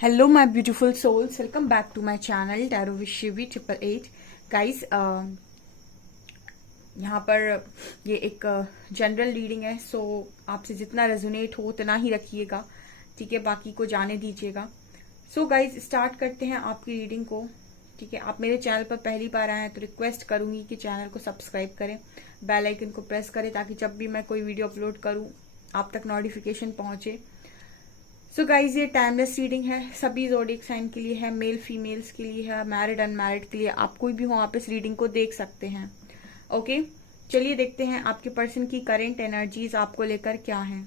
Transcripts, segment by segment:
Hello my beautiful souls, welcome back to my channel tarot with Shivi 888। Guys, यहाँ पर ये एक जनरल रीडिंग है। सो आपसे जितना रेजोनेट हो उतना ही रखिएगा, ठीक है, बाकी को जाने दीजिएगा। सो गाइस, स्टार्ट करते हैं आपकी रीडिंग को। ठीक है, आप मेरे चैनल पर पहली बार आए हैं तो रिक्वेस्ट करूंगी कि चैनल को सब्सक्राइब करें, बेल आइकन को प्रेस करें ताकि जब भी मैं कोई वीडियो अपलोड करूं आप तक नोटिफिकेशन पहुंचे। सो गाइज, ये टाइमलेस रीडिंग है, सभी ज़ोडिएक साइन के लिए है, मेल फीमेल्स के लिए है, मैरिड अनमैरिड के लिए। आप कोई भी हो आप इस रीडिंग को देख सकते हैं। ओके, चलिए देखते हैं आपके पर्सन की करेंट एनर्जीज आपको लेकर क्या है।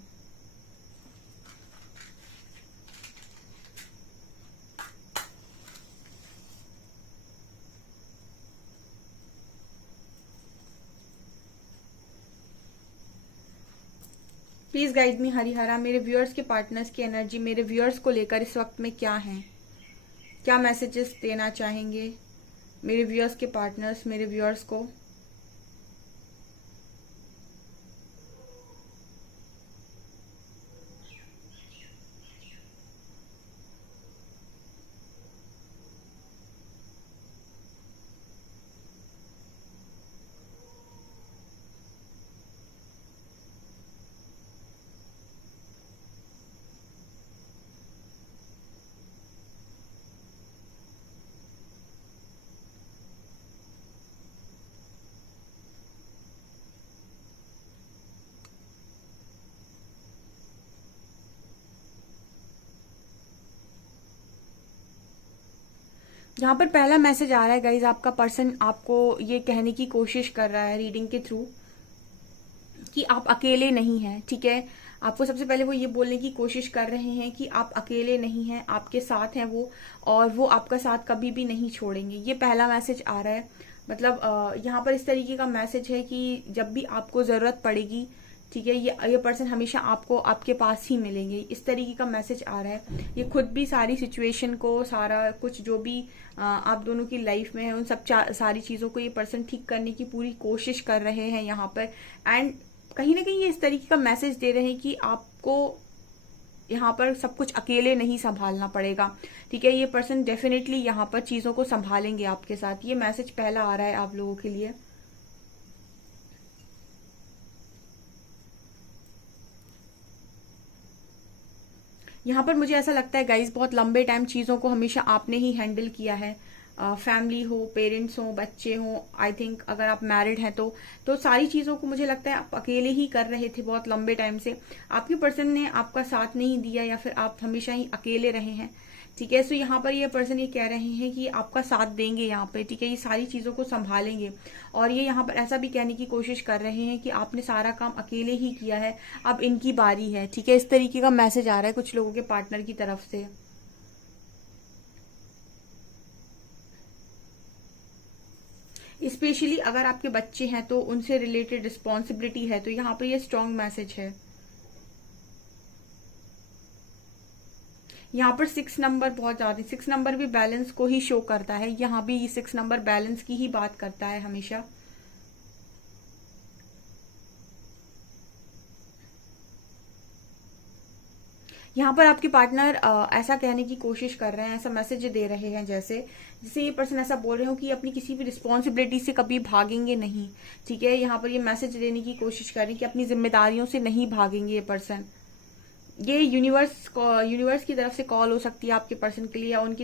Please guide me Harihara. मेरे व्यूअर्स के पार्टनर्स की एनर्जी मेरे व्यूअर्स को लेकर इस वक्त में क्या है, क्या मैसेजेस देना चाहेंगे मेरे व्यूअर्स के पार्टनर्स मेरे व्यूअर्स को। यहाँ पर पहला मैसेज आ रहा है गाइज, आपका पर्सन आपको ये कहने की कोशिश कर रहा है रीडिंग के थ्रू कि आप अकेले नहीं हैं। ठीक है, आपको सबसे पहले वो ये बोलने की कोशिश कर रहे हैं कि आप अकेले नहीं हैं, आपके साथ हैं वो, और वो आपका साथ कभी भी नहीं छोड़ेंगे। ये पहला मैसेज आ रहा है। मतलब यहाँ पर इस तरीके का मैसेज है कि जब भी आपको जरूरत पड़ेगी, ठीक है, ये पर्सन हमेशा आपको आपके पास ही मिलेंगे, इस तरीके का मैसेज आ रहा है। ये खुद भी सारी सिचुएशन को, सारा कुछ जो भी आप दोनों की लाइफ में है, उन सब सारी चीजों को ये पर्सन ठीक करने की पूरी कोशिश कर रहे हैं यहाँ पर। एंड कहीं ना कहीं ये इस तरीके का मैसेज दे रहे हैं कि आपको यहाँ पर सब कुछ अकेले नहीं संभालना पड़ेगा। ठीक है, ये पर्सन डेफिनेटली यहाँ पर चीजों को संभालेंगे आपके साथ। ये मैसेज पहला आ रहा है आप लोगों के लिए। यहाँ पर मुझे ऐसा लगता है गाइज, बहुत लंबे टाइम चीजों को हमेशा आपने ही हैंडल किया है। फैमिली हो, पेरेंट्स हो, बच्चे हो, आई थिंक अगर आप मैरिड हैं तो सारी चीजों को मुझे लगता है आप अकेले ही कर रहे थे बहुत लंबे टाइम से। आपके पर्सन ने आपका साथ नहीं दिया या फिर आप हमेशा ही अकेले रहे हैं। ठीक है, सो यहाँ पर ये पर्सन ये कह रहे हैं कि आपका साथ देंगे यहाँ पे। ठीक है, ये सारी चीजों को संभालेंगे, और ये यहाँ पर ऐसा भी कहने की कोशिश कर रहे हैं कि आपने सारा काम अकेले ही किया है, अब इनकी बारी है। ठीक है, इस तरीके का मैसेज आ रहा है कुछ लोगों के पार्टनर की तरफ से। स्पेशली अगर आपके बच्चे हैं तो उनसे रिलेटेड रिस्पॉन्सिबिलिटी है, तो यहाँ पर ये स्ट्रॉन्ग मैसेज है। यहाँ पर 6 नंबर बहुत ज्यादा, 6 नंबर भी बैलेंस को ही शो करता है। यहाँ भी 6 नंबर बैलेंस की ही बात करता है हमेशा। यहाँ पर आपके पार्टनर ऐसा कहने की कोशिश कर रहे हैं, ऐसा मैसेज दे रहे हैं जैसे जैसे ये पर्सन ऐसा बोल रहे हो कि अपनी किसी भी रिस्पॉन्सिबिलिटी से कभी भागेंगे नहीं। ठीक है, यहाँ पर ये मैसेज देने की कोशिश कर रहे हैं कि अपनी जिम्मेदारियों से नहीं भागेंगे ये पर्सन। ये यूनिवर्स की तरफ से कॉल हो सकती है आपके पर्सन के लिए, या उनकी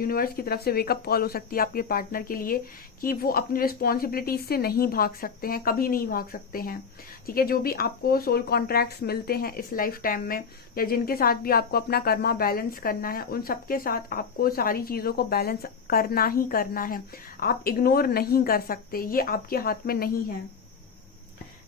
यूनिवर्स की तरफ से वेकअप कॉल हो सकती है आपके पार्टनर के लिए कि वो अपनी रिस्पॉन्सिबिलिटीज से नहीं भाग सकते हैं, कभी नहीं भाग सकते हैं। ठीक है, जो भी आपको सोल कॉन्ट्रैक्ट्स मिलते हैं इस लाइफ टाइम में, या जिनके साथ भी आपको अपना कर्मा बैलेंस करना है, उन सबके साथ आपको सारी चीजों को बैलेंस करना ही करना है। आप इग्नोर नहीं कर सकते, ये आपके हाथ में नहीं है,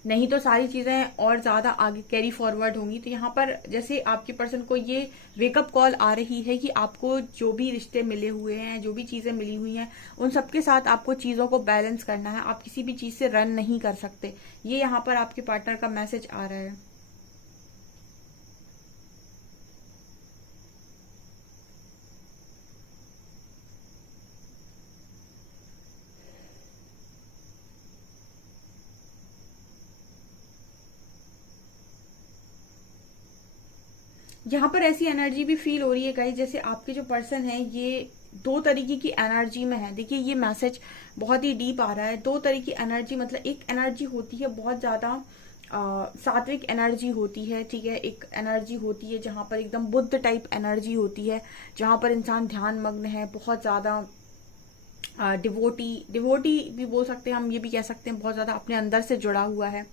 नहीं तो सारी चीजें और ज्यादा आगे कैरी फॉरवर्ड होंगी। तो यहाँ पर जैसे आपके पर्सन को ये वेकअप कॉल आ रही है कि आपको जो भी रिश्ते मिले हुए हैं, जो भी चीजें मिली हुई हैं, उन सबके साथ आपको चीजों को बैलेंस करना है। आप किसी भी चीज से रन नहीं कर सकते। ये यहाँ पर आपके पार्टनर का मैसेज आ रहा है। यहाँ पर ऐसी एनर्जी भी फील हो रही है गाइस, जैसे आपके जो पर्सन है ये दो तरीके की एनर्जी में है। देखिए ये मैसेज बहुत ही डीप आ रहा है। दो तरह की एनर्जी, मतलब एक एनर्जी होती है बहुत ज्यादा सात्विक एनर्जी होती है, ठीक है। एक एनर्जी होती है जहां पर एकदम बुद्ध टाइप एनर्जी होती है, जहां पर इंसान ध्यान मग्न है, बहुत ज्यादा डिवोटी डिवोटी भी बोल सकते हैं हम, ये भी कह सकते हैं बहुत ज्यादा अपने अंदर से जुड़ा हुआ है,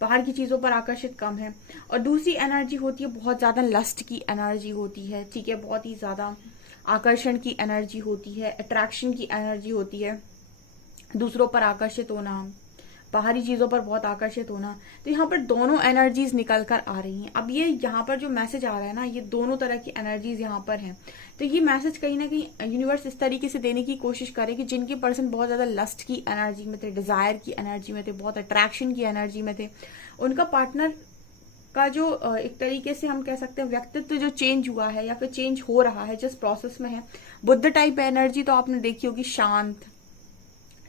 बाहर की चीजों पर आकर्षित कम है। और दूसरी एनर्जी होती है बहुत ज्यादा लस्ट की एनर्जी होती है, ठीक है। बहुत ही ज्यादा आकर्षण की एनर्जी होती है, अट्रैक्शन की एनर्जी होती है, दूसरों पर आकर्षित होना, बाहरी चीजों पर बहुत आकर्षित होना। तो यहाँ पर दोनों एनर्जीज निकल कर आ रही हैं। अब ये यहाँ पर जो मैसेज आ रहा है ना, ये दोनों तरह की एनर्जीज यहाँ पर हैं। तो ये मैसेज कहीं ना कहीं यूनिवर्स इस तरीके से देने की कोशिश करे कि जिनके पर्सन बहुत ज्यादा लस्ट की एनर्जी में थे, डिजायर की एनर्जी में थे, बहुत अट्रैक्शन की एनर्जी में थे, उनका पार्टनर का जो एक तरीके से हम कह सकते हैं व्यक्तित्व जो चेंज हुआ है या फिर चेंज हो रहा है, जिस प्रोसेस में है। बुद्ध टाइप एनर्जी तो आपने देखी होगी, शांत,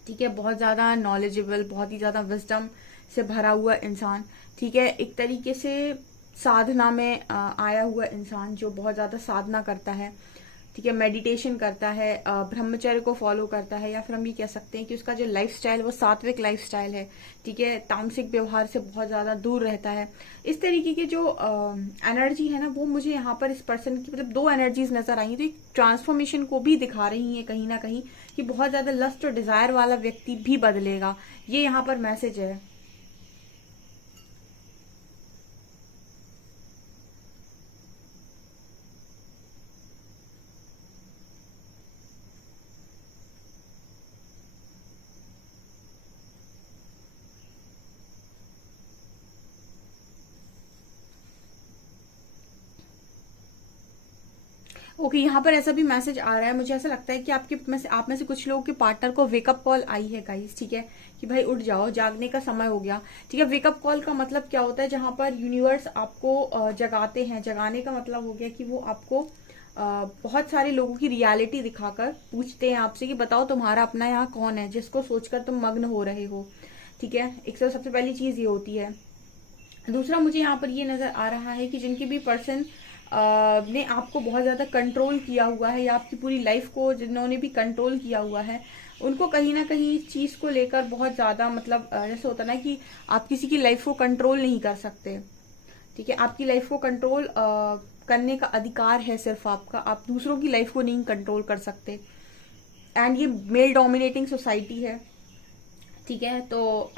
ठीक है, बहुत ज्यादा नॉलेजेबल, बहुत ही ज्यादा विजडम से भरा हुआ इंसान, ठीक है। एक तरीके से साधना में आया हुआ इंसान जो बहुत ज्यादा साधना करता है, ठीक है, मेडिटेशन करता है, ब्रह्मचर्य को फॉलो करता है, या फिर हम ये कह सकते हैं कि उसका जो लाइफस्टाइल वो सात्विक लाइफस्टाइल है, ठीक है, तामसिक व्यवहार से बहुत ज्यादा दूर रहता है। इस तरीके की जो एनर्जी है ना, वो मुझे यहाँ पर इस पर्सन की, मतलब दो एनर्जीज नजर आई, तो एक ट्रांसफॉर्मेशन को भी दिखा रही है कहीं ना कहीं, कि बहुत ज्यादा लस्ट और डिजायर वाला व्यक्ति भी बदलेगा, ये यहाँ पर मैसेज है। ओके, यहाँ पर ऐसा भी मैसेज आ रहा है, मुझे ऐसा लगता है कि आप में से कुछ लोगों के पार्टनर को वेकअप कॉल आई है गाइस, ठीक है, कि भाई उठ जाओ, जागने का समय हो गया, ठीक है। वेकअप कॉल का मतलब क्या होता है, जहां पर यूनिवर्स आपको जगाते हैं। जगाने का मतलब हो गया कि वो आपको बहुत सारे लोगों की रियलिटी दिखाकर पूछते हैं आपसे कि बताओ तुम्हारा अपना यहाँ कौन है, जिसको सोचकर तुम मग्न हो रहे हो, ठीक है। एक तो सबसे पहली चीज ये होती है। दूसरा मुझे यहाँ पर ये नजर आ रहा है कि जिनके भी पर्सन ने आपको बहुत ज्यादा कंट्रोल किया हुआ है, या आपकी पूरी लाइफ को जिन्होंने भी कंट्रोल किया हुआ है, उनको कहीं ना कहीं इस चीज को लेकर बहुत ज्यादा, मतलब जैसे होता ना कि आप किसी की लाइफ को कंट्रोल नहीं कर सकते, ठीक है। आपकी लाइफ को कंट्रोल करने का अधिकार है सिर्फ आपका, आप दूसरों की लाइफ को नहीं कंट्रोल कर सकते। एंड ये मेल डोमिनेटिंग सोसाइटी है, ठीक है। तो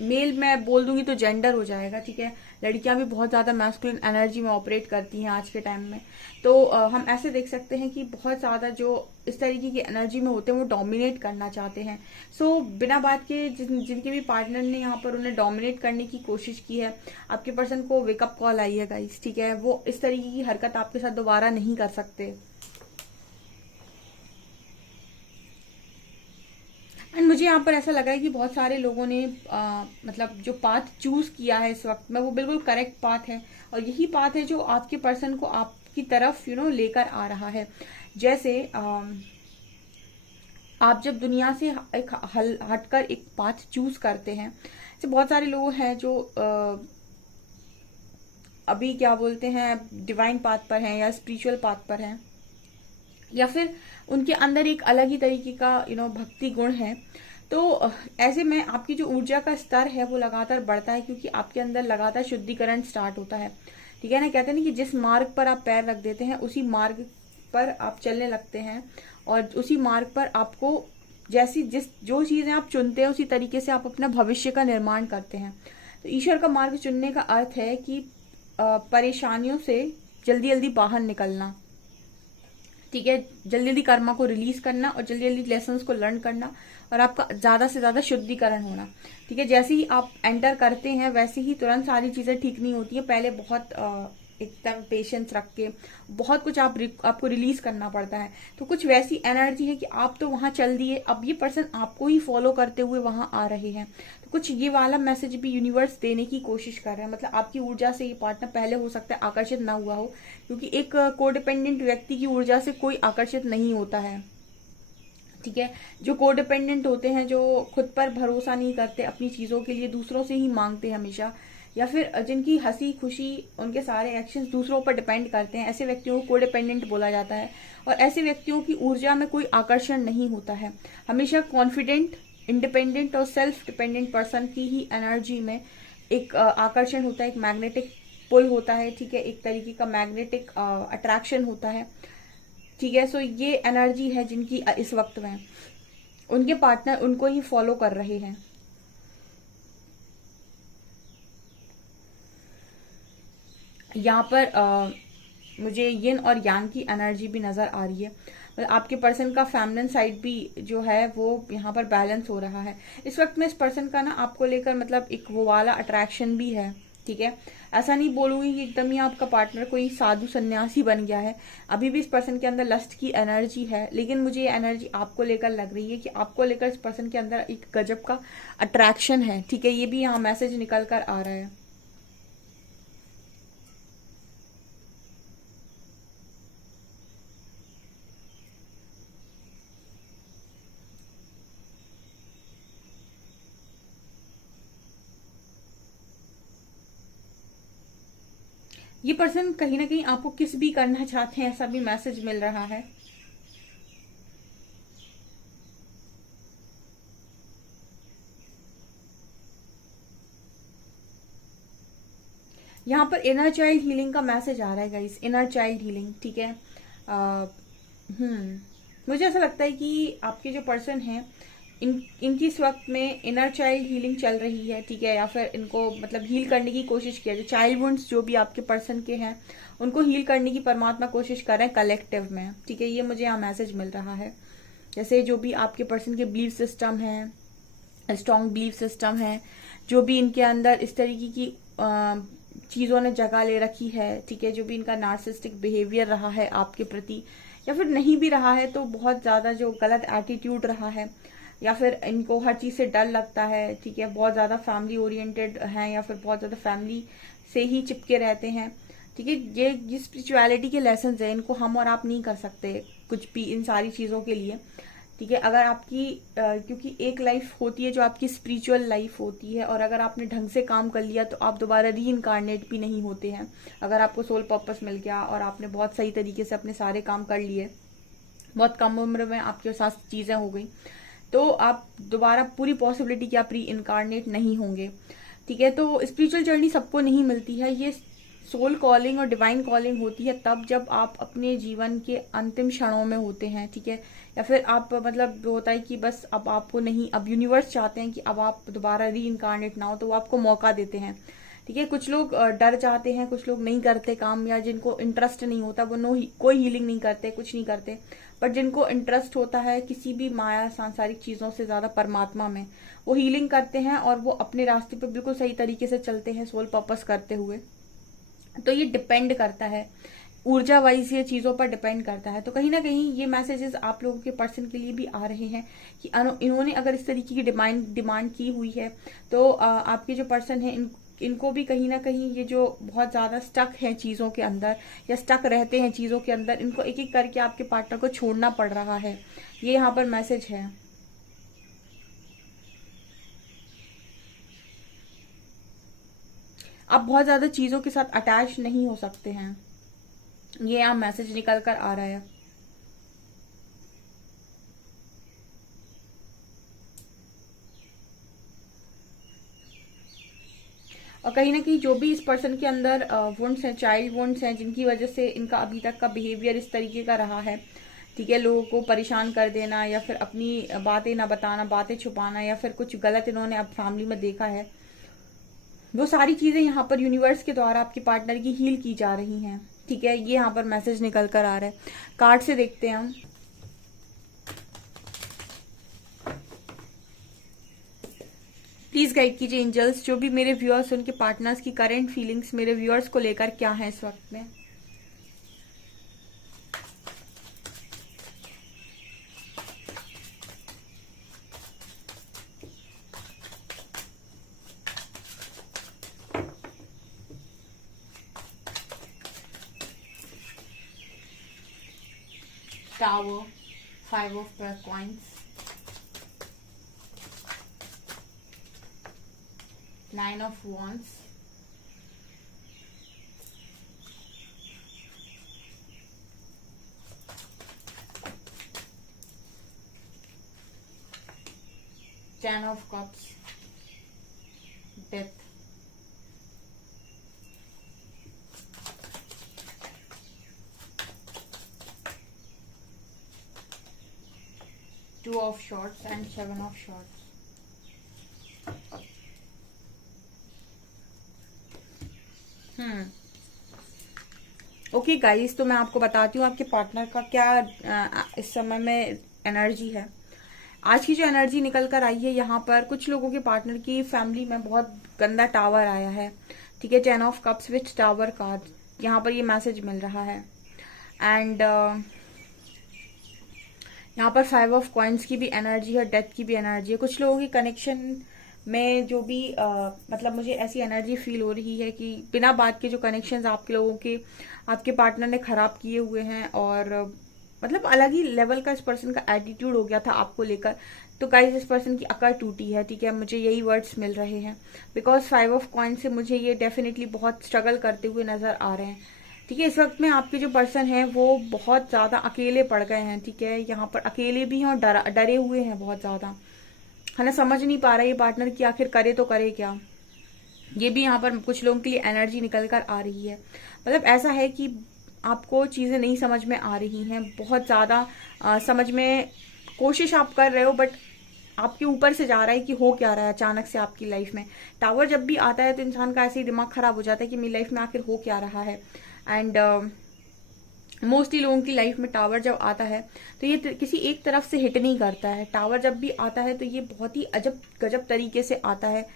मेल मैं बोल दूंगी तो जेंडर हो जाएगा, ठीक है। लड़कियां भी बहुत ज्यादा मैस्कुलिन एनर्जी में ऑपरेट करती हैं आज के टाइम में। तो हम ऐसे देख सकते हैं कि बहुत ज्यादा जो इस तरीके की एनर्जी में होते हैं वो डोमिनेट करना चाहते हैं। सो बिना बात के जिनके भी पार्टनर ने यहाँ पर उन्हें डोमिनेट करने की कोशिश की है, आपके पर्सन को वेकअप कॉल आई है गाइस, ठीक है। वो इस तरीके की हरकत आपके साथ दोबारा नहीं कर सकते। एंड मुझे यहाँ पर ऐसा लगा है कि बहुत सारे लोगों ने मतलब जो पाथ चूज किया है इस वक्त में, वो बिल्कुल करेक्ट पाथ है, और यही पाथ है जो आपके पर्सन को आपकी तरफ लेकर आ रहा है। जैसे आप जब दुनिया से एक हटकर एक पाथ चूज करते हैं, जैसे बहुत सारे लोग हैं जो अभी क्या बोलते हैं डिवाइन पाथ पर हैं या स्पिरिचुअल पाथ पर हैं, या फिर उनके अंदर एक अलग ही तरीके का भक्ति गुण है। तो ऐसे में आपकी जो ऊर्जा का स्तर है वो लगातार बढ़ता है, क्योंकि आपके अंदर लगातार शुद्धिकरण स्टार्ट होता है, ठीक है ना। कहते हैं ना कि जिस मार्ग पर आप पैर रख देते हैं उसी मार्ग पर आप चलने लगते हैं, और उसी मार्ग पर आपको जो चीजें आप चुनते हैं उसी तरीके से आप अपना भविष्य का निर्माण करते हैं। तो ईश्वर का मार्ग चुनने का अर्थ है कि परेशानियों से जल्दी जल्दी बाहर निकलना, ठीक है, जल्दी जल्दी कर्मा को रिलीज करना और जल्दी जल्दी लेसन्स को लर्न करना, और आपका ज्यादा से ज्यादा शुद्धिकरण होना, ठीक है। जैसे ही आप एंटर करते हैं वैसे ही तुरंत सारी चीजें ठीक नहीं होती है, पहले बहुत एकदम पेशेंस रख के बहुत कुछ आपको रिलीज करना पड़ता है। तो कुछ वैसी एनर्जी है कि आप तो वहां चल दिए, अब ये पर्सन आपको ही फॉलो करते हुए वहां आ रहे हैं। तो कुछ ये वाला मैसेज भी यूनिवर्स देने की कोशिश कर रहे हैं, मतलब आपकी ऊर्जा से ये पार्टनर पहले हो सकता है आकर्षित ना हुआ हो, क्योंकि एक कोडिपेंडेंट व्यक्ति की ऊर्जा से कोई आकर्षित नहीं होता है, ठीक है। जो कोडिपेंडेंट होते हैं, जो खुद पर भरोसा नहीं करते, अपनी चीजों के लिए दूसरों से ही मांगते हमेशा, या फिर जिनकी हंसी खुशी, उनके सारे एक्शंस दूसरों पर डिपेंड करते हैं, ऐसे व्यक्तियों को कोडिपेंडेंट बोला जाता है। और ऐसे व्यक्तियों की ऊर्जा में कोई आकर्षण नहीं होता है। हमेशा कॉन्फिडेंट, इंडिपेंडेंट और सेल्फ डिपेंडेंट पर्सन की ही एनर्जी में एक आकर्षण होता है, एक मैग्नेटिक पुल होता है, ठीक है, एक तरीके का मैग्नेटिक अट्रैक्शन होता है, ठीक है। सो ये एनर्जी है जिनकी इस वक्त में उनके पार्टनर उनको ही फॉलो कर रहे हैं। यहाँ पर मुझे यिन और यांग की एनर्जी भी नजर आ रही है। मतलब आपके पर्सन का फेमिनिन साइड भी जो है वो यहाँ पर बैलेंस हो रहा है इस वक्त में। इस पर्सन का ना आपको लेकर मतलब एक वो वाला अट्रैक्शन भी है, ठीक है। ऐसा नहीं बोलूंगी कि एकदम ही आपका पार्टनर कोई साधु सन्यासी बन गया है, अभी भी इस पर्सन के अंदर लस्ट की एनर्जी है। लेकिन मुझे ये एनर्जी आपको लेकर लग रही है कि आपको लेकर इस पर्सन के अंदर एक गजब का अट्रैक्शन है, ठीक है। ये भी यहाँ मैसेज निकल कर आ रहा है। ये पर्सन कहीं ना कहीं आपको किस भी करना चाहते हैं, ऐसा भी मैसेज मिल रहा है। यहाँ पर इनर चाइल्ड हीलिंग का मैसेज आ रहा है गाइस, इनर चाइल्ड हीलिंग, ठीक है। मुझे ऐसा लगता है कि आपके जो पर्सन हैं इनकी इस वक्त में इनर चाइल्ड हीलिंग चल रही है, ठीक है। या फिर इनको मतलब हील करने की कोशिश किया, जो चाइल्ड वुंड्स जो भी आपके पर्सन के हैं उनको हील करने की परमात्मा कोशिश कर रहे हैं कलेक्टिव में, ठीक है। ये मुझे यहाँ मैसेज मिल रहा है। जैसे जो भी आपके पर्सन के बिलीफ सिस्टम है, स्ट्रॉन्ग बिलीफ सिस्टम है, जो भी इनके अंदर इस तरीके की चीजों ने जगह ले रखी है, ठीक है। जो भी इनका नार्सिस्टिक बिहेवियर रहा है आपके प्रति, या फिर नहीं भी रहा है तो बहुत ज्यादा जो गलत एटीट्यूड रहा है, या फिर इनको हर चीज से डर लगता है, ठीक है। बहुत ज्यादा फैमिली ओरिएंटेड है, या फिर बहुत ज्यादा फैमिली से ही चिपके रहते हैं, ठीक है। ये स्पिरिचुअलिटी के लेसन है, इनको हम और आप नहीं कर सकते कुछ भी इन सारी चीजों के लिए, ठीक है। अगर आपकी क्योंकि एक लाइफ होती है जो आपकी स्पिरिचुअल लाइफ होती है, और अगर आपने ढंग से काम कर लिया तो आप दोबारा री इनकारनेट भी नहीं होते हैं। अगर आपको सोल पर्पस मिल गया और आपने बहुत सही तरीके से अपने सारे काम कर लिए, बहुत कम उम्र में आपके साथ चीजें हो गई, तो आप दोबारा पूरी पॉसिबिलिटी कि आप री इनकारनेट नहीं होंगे, ठीक है। तो स्पिरिचुअल जर्नी सबको नहीं मिलती है। ये सोल कॉलिंग और डिवाइन कॉलिंग होती है तब जब आप अपने जीवन के अंतिम क्षणों में होते हैं, ठीक है। या फिर आप मतलब होता है कि बस अब आपको नहीं, अब यूनिवर्स चाहते हैं कि अब आप दोबारा री इनकारनेट ना हो, तो वो आपको मौका देते हैं, ठीक है। कुछ लोग डर चाहते हैं, कुछ लोग नहीं करते काम, या जिनको इंटरेस्ट नहीं होता वो कोई हीलिंग नहीं करते, कुछ नहीं करते। बट जिनको इंटरेस्ट होता है किसी भी माया सांसारिक चीजों से ज्यादा परमात्मा में, वो हीलिंग करते हैं और वो अपने रास्ते पे बिल्कुल सही तरीके से चलते हैं सोल पर्पस करते हुए। तो ये डिपेंड करता है ऊर्जा वाइज, ये चीजों पर डिपेंड करता है। तो कहीं ना कहीं ये मैसेजेस आप लोगों के पर्सन के लिए भी आ रहे हैं कि इन्होंने अगर इस तरीके की डिमांड की हुई है तो आपके जो पर्सन है इनको भी कहीं ना कहीं ये जो बहुत ज्यादा स्टक है चीजों के अंदर, या स्टक रहते हैं चीजों के अंदर, इनको एक एक करके आपके पार्टनर को छोड़ना पड़ रहा है। ये यहाँ पर मैसेज है। आप बहुत ज्यादा चीजों के साथ अटैच नहीं हो सकते हैं, ये यहाँ मैसेज निकल कर आ रहा है। और कहीं ना कहीं जो भी इस पर्सन के अंदर वुंड्स हैं, चाइल्ड वुंड्स हैं, जिनकी वजह से इनका अभी तक का बिहेवियर इस तरीके का रहा है, ठीक है। लोगों को परेशान कर देना, या फिर अपनी बातें ना बताना, बातें छुपाना, या फिर कुछ गलत इन्होंने अब फैमिली में देखा है, वो सारी चीजें यहाँ पर यूनिवर्स के द्वारा आपके पार्टनर की हील की जा रही हैं, ठीक है। ये यहाँ पर मैसेज निकल कर आ रहा है। कार्ड से देखते हैं हम। प्लीज गाइड कीजिए एंजल्स, जो भी मेरे व्यूअर्स उनके पार्टनर्स की करंट फीलिंग्स मेरे व्यूअर्स को लेकर क्या है इस वक्त में। Tower, 5 of coins, 9 of wands, 10 of cups, death, two of swords and 7 of swords. Okay guys, तो मैं आपको बताती हूँ आपके पार्टनर का क्या इस समय में एनर्जी है। आज की जो एनर्जी निकल कर आई है यहाँ पर, कुछ लोगों के पार्टनर की फैमिली में बहुत गंदा टावर आया है। ठीक है, 10 of cups with tower card, यहाँ पर ये मैसेज मिल रहा है। एंड यहाँ पर 5 ऑफ कॉइन्स की भी एनर्जी है, डेथ की भी एनर्जी है। कुछ लोगों की कनेक्शन में जो भी मतलब मुझे ऐसी एनर्जी फील हो रही है कि बिना बात के जो कनेक्शंस आपके लोगों के आपके पार्टनर ने खराब किए हुए हैं, और मतलब अलग ही लेवल का इस पर्सन का एटीट्यूड हो गया था आपको लेकर। तो गाइस, इस पर्सन की अकड़ टूटी है। ठीक है, मुझे यही वर्ड्स मिल रहे हैं, बिकॉज 5 ऑफ कॉइन से मुझे ये डेफिनेटली बहुत स्ट्रगल करते हुए नजर आ रहे हैं। ठीक है, इस वक्त में आपके जो पर्सन है वो बहुत ज्यादा अकेले पड़ गए हैं। ठीक है, यहाँ पर अकेले भी हैं और डरे हुए हैं बहुत ज्यादा, है ना। समझ नहीं पा रहा ये पार्टनर की आखिर करे तो करे क्या। ये भी यहाँ पर कुछ लोगों के लिए एनर्जी निकल कर आ रही है। मतलब ऐसा है कि आपको चीजें नहीं समझ में आ रही हैं, बहुत ज्यादा समझ में कोशिश आप कर रहे हो, बट आपके ऊपर से जा रहा है कि हो क्या रहा है अचानक से आपकी लाइफ में। टावर जब भी आता है तो इंसान का ऐसे ही दिमाग खराब हो जाता है कि मेरी लाइफ में आखिर हो क्या रहा है। एंड मोस्टली लोगों की लाइफ में टावर जब आता है तो ये किसी एक तरफ से हिट नहीं करता है। टावर जब भी आता है तो ये बहुत ही अजब गजब तरीके से आता है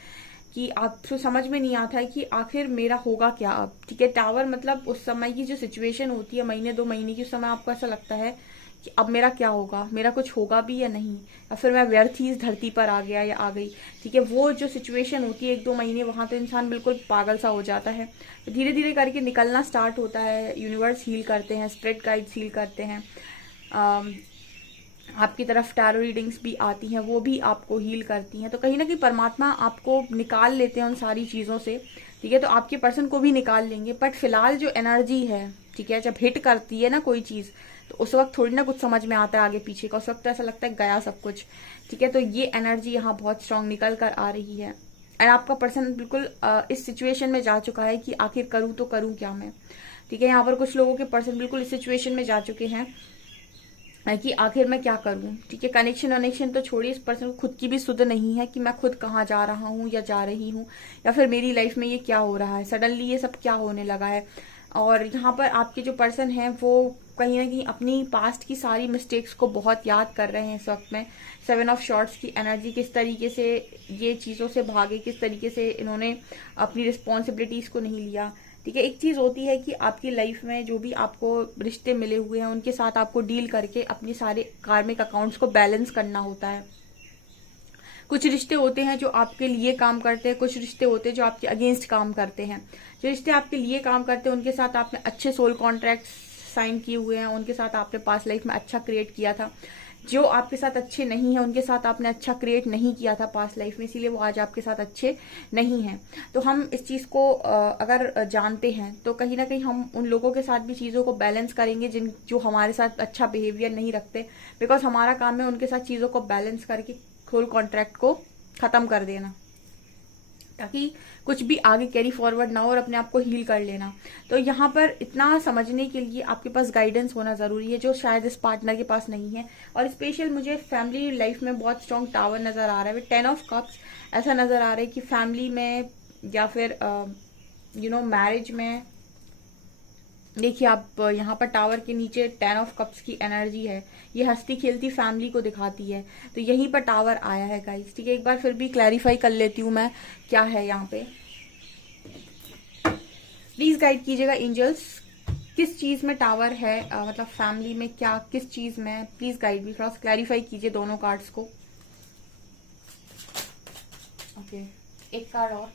कि आपको समझ में नहीं आता है कि आखिर मेरा होगा क्या अब। ठीक है, टावर मतलब उस समय की जो सिचुएशन होती है, महीने 2 महीने की, उस समय आपको ऐसा लगता है कि अब मेरा क्या होगा, मेरा कुछ होगा भी या नहीं, या फिर मैं व्यर्थ ही इस धरती पर आ गया या आ गई। ठीक है, वो जो सिचुएशन होती है 1-2 महीने, वहां तो इंसान बिल्कुल पागल सा हो जाता है। तो धीरे धीरे करके निकलना स्टार्ट होता है। यूनिवर्स हील करते हैं, स्पिरिट गाइड्स हील करते हैं, आपकी तरफ टैरो रीडिंग्स भी आती हैं, वो भी आपको हील करती हैं। तो कहीं ना कहीं परमात्मा आपको निकाल लेते हैं उन सारी चीजों से। ठीक है, तो आपके पर्सन को भी निकाल लेंगे, बट फिलहाल जो एनर्जी है, ठीक है, जब हिट करती है ना कोई चीज, तो उस वक्त थोड़ी ना कुछ समझ में आता है आगे पीछे का, उस वक्त ऐसा लगता है गया सब कुछ। ठीक है, तो ये एनर्जी यहाँ बहुत स्ट्रांग निकल कर आ रही है। एंड आपका पर्सन बिल्कुल इस सिचुएशन में जा चुका है कि आखिर करूं तो करूं क्या मैं। ठीक है, यहाँ पर कुछ लोगों के पर्सन बिल्कुल इस सिचुएशन में जा चुके हैं कि आखिर मैं क्या करूं। ठीक है, कनेक्शन वनेक्शन तो छोड़िए, इस पर्सन को खुद की भी सुध नहीं है कि मैं खुद कहाँ जा रहा हूँ या जा रही हूँ, या फिर मेरी लाइफ में ये क्या हो रहा है, सडनली ये सब क्या होने लगा है। और यहाँ पर आपके जो पर्सन है वो कहीं ना कहीं अपनी पास्ट की सारी मिस्टेक्स को बहुत याद कर रहे हैं इस वक्त में। 7 ऑफ शॉर्ट्स की एनर्जी, किस तरीके से ये चीजों से भागे, किस तरीके से इन्होंने अपनी रिस्पॉन्सिबिलिटीज को नहीं लिया। ठीक है, एक चीज होती है कि आपकी लाइफ में जो भी आपको रिश्ते मिले हुए हैं उनके साथ आपको डील करके अपने सारे कार्मिक अकाउंट्स को बैलेंस करना होता है। कुछ रिश्ते होते हैं जो आपके लिए काम करते हैं, कुछ रिश्ते होते हैं जो आपके अगेंस्ट काम करते हैं। जो रिश्ते आपके लिए काम करते हैं उनके साथ आपने अच्छे सोल कॉन्ट्रैक्ट साइन किए हुए हैं, उनके साथ आपने पास लाइफ में अच्छा क्रिएट किया था। जो आपके साथ अच्छे नहीं है उनके साथ आपने अच्छा क्रिएट नहीं किया था पास्ट लाइफ में, इसीलिए वो आज आपके साथ अच्छे नहीं हैं। तो हम इस चीज को अगर जानते हैं तो कहीं ना कहीं हम उन लोगों के साथ भी चीजों को बैलेंस करेंगे जो हमारे साथ अच्छा बिहेवियर नहीं रखते, बिकॉज हमारा काम है उनके साथ चीजों को बैलेंस करके फुल कॉन्ट्रैक्ट को खत्म कर देना, ताकि कुछ भी आगे कैरी फॉरवर्ड ना हो, और अपने आप को हील कर लेना। तो यहाँ पर इतना समझने के लिए आपके पास गाइडेंस होना जरूरी है, जो शायद इस पार्टनर के पास नहीं है। और स्पेशल मुझे फैमिली लाइफ में बहुत स्ट्रॉन्ग टावर नजर आ रहा है। 10 ऑफ कप्स ऐसा नजर आ रहा है कि फैमिली में या फिर मैरिज में, देखिए आप यहाँ पर टावर के नीचे 10 ऑफ कप्स की एनर्जी है, ये हंसती खेलती फैमिली को दिखाती है। तो यहीं पर टावर आया है गाइस। ठीक है, एक बार फिर भी क्लैरिफाई कर लेती हूँ मैं क्या है यहाँ पे। प्लीज गाइड कीजिएगा एंजल्स, किस चीज में टावर है, मतलब फैमिली में क्या, किस चीज में, प्लीज गाइड भी, थोड़ा सा क्लैरिफाई कीजिए दोनों कार्ड्स को। ओके, एक कार्ड और।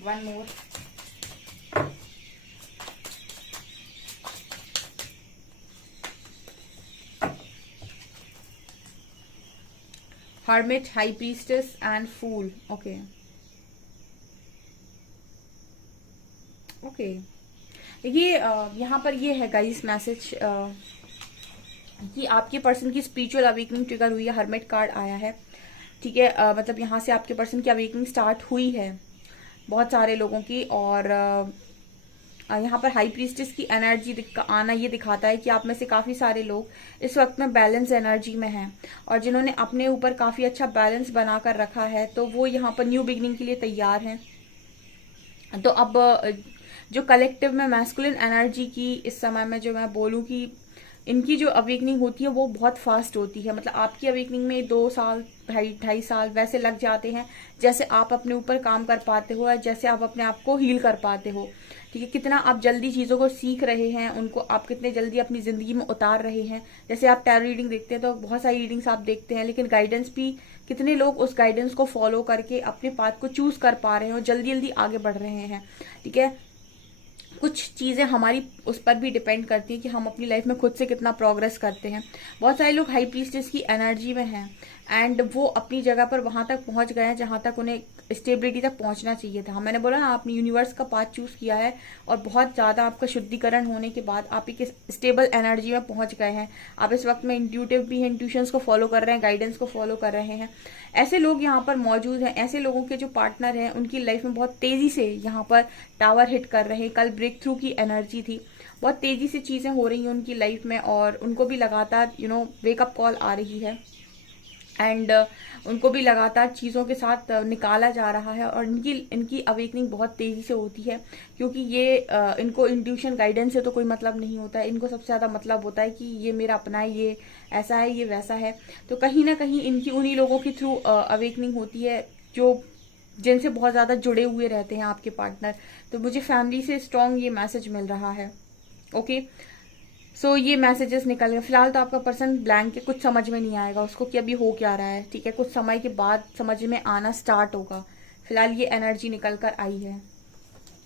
One more. Hermit, high priestess and fool. Okay okay, ये यहाँ पर ये है गाइस मैसेज कि आपके पर्सन की स्पिरिचुअल अवेकनिंग ट्रिगर हुई है, हर्मिट कार्ड आया है, ठीक है। मतलब यहाँ से आपके पर्सन की अवेकनिंग स्टार्ट हुई है बहुत सारे लोगों की। और यहाँ पर हाई प्रीस्टेस की एनर्जी आना ये दिखाता है कि आप में से काफी सारे लोग इस वक्त में बैलेंस एनर्जी में हैं, और जिन्होंने अपने ऊपर काफी अच्छा बैलेंस बनाकर रखा है तो वो यहाँ पर न्यू बिगनिंग के लिए तैयार हैं। तो अब जो कलेक्टिव में मैस्कुलिन एनर्जी की इस समय में जो मैं बोलूँ कि इनकी जो अवेकनिंग होती है वो बहुत फास्ट होती है। मतलब आपकी अवेकनिंग में 2 साल 2.5 साल वैसे लग जाते हैं, जैसे आप अपने ऊपर काम कर पाते हो या जैसे आप अपने आप को हील कर पाते हो, ठीक है। कितना आप जल्दी चीज़ों को सीख रहे हैं, उनको आप कितने जल्दी अपनी ज़िंदगी में उतार रहे हैं। जैसे आप टैरो रीडिंग देखते हैं तो बहुत सारी रीडिंग्स आप देखते हैं, लेकिन गाइडेंस भी कितने लोग उस गाइडेंस को फॉलो करके अपने पाथ को चूज कर पा रहे हैं और जल्दी जल्दी आगे बढ़ रहे हैं, ठीक है। कुछ चीज़ें हमारी उस पर भी डिपेंड करती है कि हम अपनी लाइफ में खुद से कितना प्रोग्रेस करते हैं। बहुत सारे लोग हाई प्रीस्टेस की एनर्जी में हैं एंड वो अपनी जगह पर वहां तक पहुंच गए हैं जहां तक उन्हें स्टेबिलिटी तक पहुंचना चाहिए था। मैंने बोला ना, आपने यूनिवर्स का पाथ चूज किया है और बहुत ज्यादा आपका शुद्धिकरण होने के बाद आप एक स्टेबल एनर्जी में पहुंच गए हैं। आप इस वक्त में इंट्यूटिव भी हैं, इंट्यूशंस को फॉलो कर रहे हैं, गाइडेंस को फॉलो कर रहे हैं। ऐसे लोग यहाँ पर मौजूद हैं। ऐसे लोगों के जो पार्टनर हैं उनकी लाइफ में बहुत तेजी से यहाँ पर टावर हिट कर रहे हैं। कल ब्रेक थ्रू की एनर्जी थी, बहुत तेजी से चीजें हो रही हैं उनकी लाइफ में और उनको भी लगातार वेकअप कॉल आ रही है एंड उनको भी लगातार चीज़ों के साथ निकाला जा रहा है। और इनकी अवेकनिंग बहुत तेजी से होती है, क्योंकि ये इनको इंट्यूशन गाइडेंस से तो कोई मतलब नहीं होता है। इनको सबसे ज़्यादा मतलब होता है कि ये मेरा अपना है, ये ऐसा है, ये वैसा है। तो कहीं ना कहीं इनकी उन्हीं लोगों के थ्रू अवेकनिंग होती है जो जिनसे बहुत ज़्यादा जुड़े हुए रहते हैं आपके पार्टनर। तो मुझे फैमिली से स्ट्रॉन्ग ये मैसेज मिल रहा है। ओके, सो ये मैसेजेस निकल गए। फिलहाल तो आपका पर्सन ब्लैंक है, कुछ समझ में नहीं आएगा उसको कि अभी हो क्या रहा है, ठीक है। कुछ समय के बाद समझ में आना स्टार्ट होगा। फिलहाल ये एनर्जी निकल कर आई है।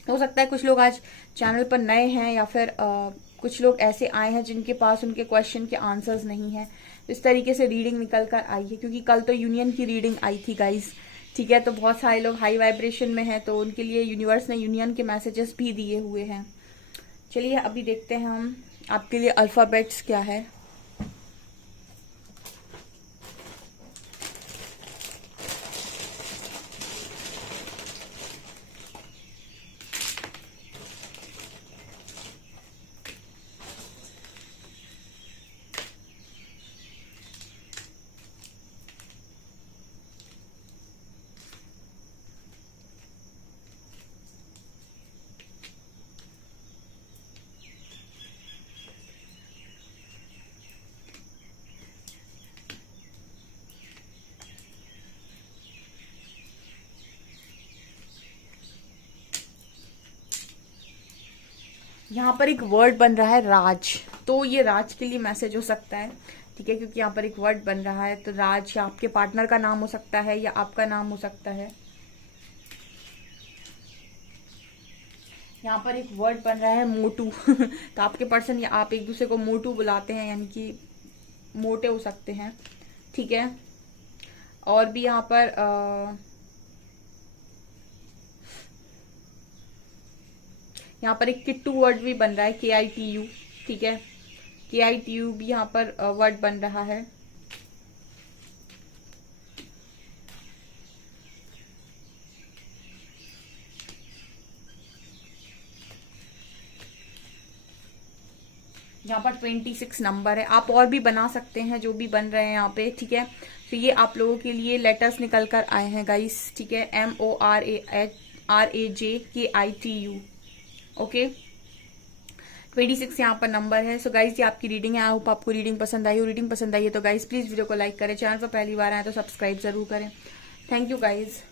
हो सकता है कुछ लोग आज चैनल पर नए हैं या फिर कुछ लोग ऐसे आए हैं जिनके पास उनके क्वेश्चन के आंसर्स नहीं है। इस तरीके से रीडिंग निकल कर आई है, क्योंकि कल तो यूनियन की रीडिंग आई थी गाइज, ठीक है। तो बहुत सारे लोग हाई वाइब्रेशन में हैं, तो उनके लिए यूनिवर्स ने यूनियन के मैसेजेस भी दिए हुए हैं। चलिए अभी देखते हैं हम आपके लिए अल्फाबेट्स क्या है। यहाँ पर एक वर्ड बन रहा है राज, तो ये राज के लिए मैसेज हो सकता है, ठीक है, क्योंकि यहाँ पर एक वर्ड बन रहा है। तो राज या आपके पार्टनर का नाम हो सकता है या आपका नाम हो सकता है। यहाँ पर एक वर्ड बन रहा है मोटू तो आपके पर्सन या आप एक दूसरे को मोटू बुलाते हैं, यानी कि मोटे हो सकते हैं, ठीक है। और भी यहाँ पर यहाँ पर एक किट्टू वर्ड भी बन रहा है, KITU, ठीक है। KITU भी यहाँ पर वर्ड बन रहा है। यहाँ पर 26 नंबर है। आप और भी बना सकते हैं जो भी बन रहे हैं यहाँ पे, ठीक है। तो ये आप लोगों के लिए लेटर्स निकल कर आए हैं गाइस, ठीक है। MORAJKITU, okay. 26 यहाँ पर नंबर है। सो गाइस ये आपकी रीडिंग है। आई होप आपको रीडिंग पसंद आई हो। रीडिंग पसंद आई है तो गाइस प्लीज वीडियो को लाइक करें, चैनल पर पहली बार आए तो सब्सक्राइब जरूर करें। Thank you guys.